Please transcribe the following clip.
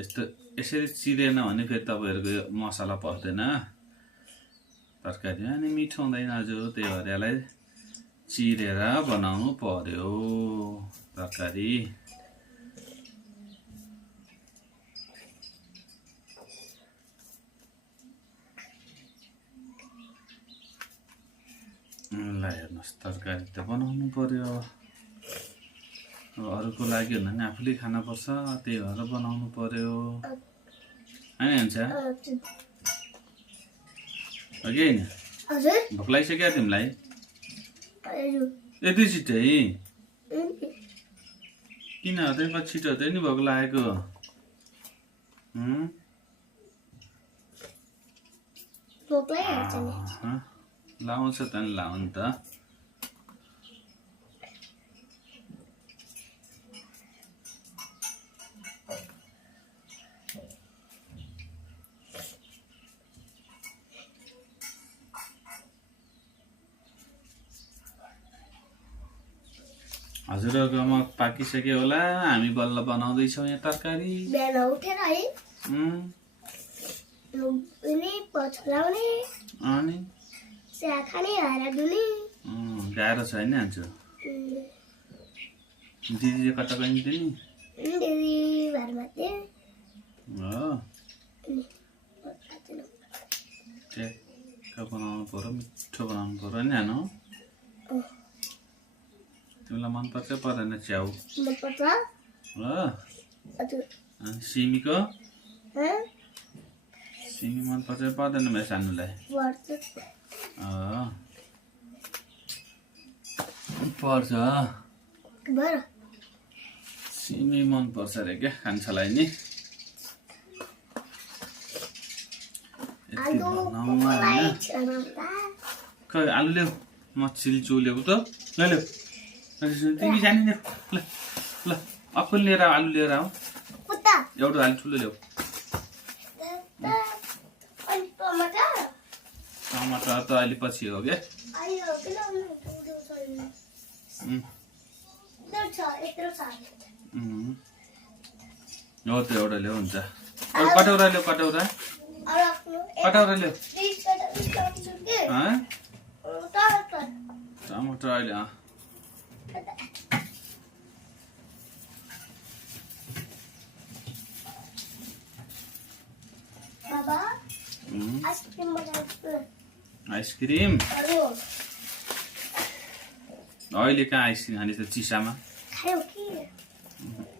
यस्तो यसरी चिरेन भने फेरि तपाईँहरूको यो मसला पर्दैन तरकारी अनि मिठो हुँदैन हजुर त्यही भएर यसलाई चिरेर बनाउनु पर्यो तरकारी ल हेर्नुहोस् तरकारी त बनाउनु पर्यो अरूको लागि हो भने आफूले खाना पर्छ त्यही भएर बनाउनु पर्यो हैन हुन्छ अघि हैन भोक लागिसक्यो तिमीलाई यति छिटै किन हदैमा छिटो हुँदै नि भोक लागेको लाउँछ त नि लाउनु त हजुरहरूकोमा पाकिसक्यो होला हामी बल्ल बनाउँदैछौँ यहाँ तरकारी बिहान उठेर है अनि चिया खाने हारा धुने गाह्रो छ होइन आज दिदीले कता गइन्थ्यो नि दिदी घरमा थिए हो ट्याक्क बनाउनु पर्यो मिठो बनाउनु पर्यो नि हानो तिमीलाई मनपर्छ पर्दैन च्याउ मनपर्छ हो हजुर अनि सिमीको सिमी मनपर्छ पर्दैन मेरो सानोलाई पर्छ सिमी मनपर्छ अरे क्या कान्छालाई नि खै आलु ल्याऊ म छिल्छु ल्याऊ त ल ल्याऊ तिमी जाने ल्याऊ ल ल अप्पल लिएर आलु लिएर आऊ एउटा आलु ठुलो ल्याऊ टमाटर त अहिले पछि हो क्या हो त एउटा ल्याऊ हुन्छ कटौरा ल्याऊ कटौरा कटौरा ल्याऊ टमाटर अहिले आइसक्रिम अहिले कहाँ आइसक्रिम खाने त चिसामा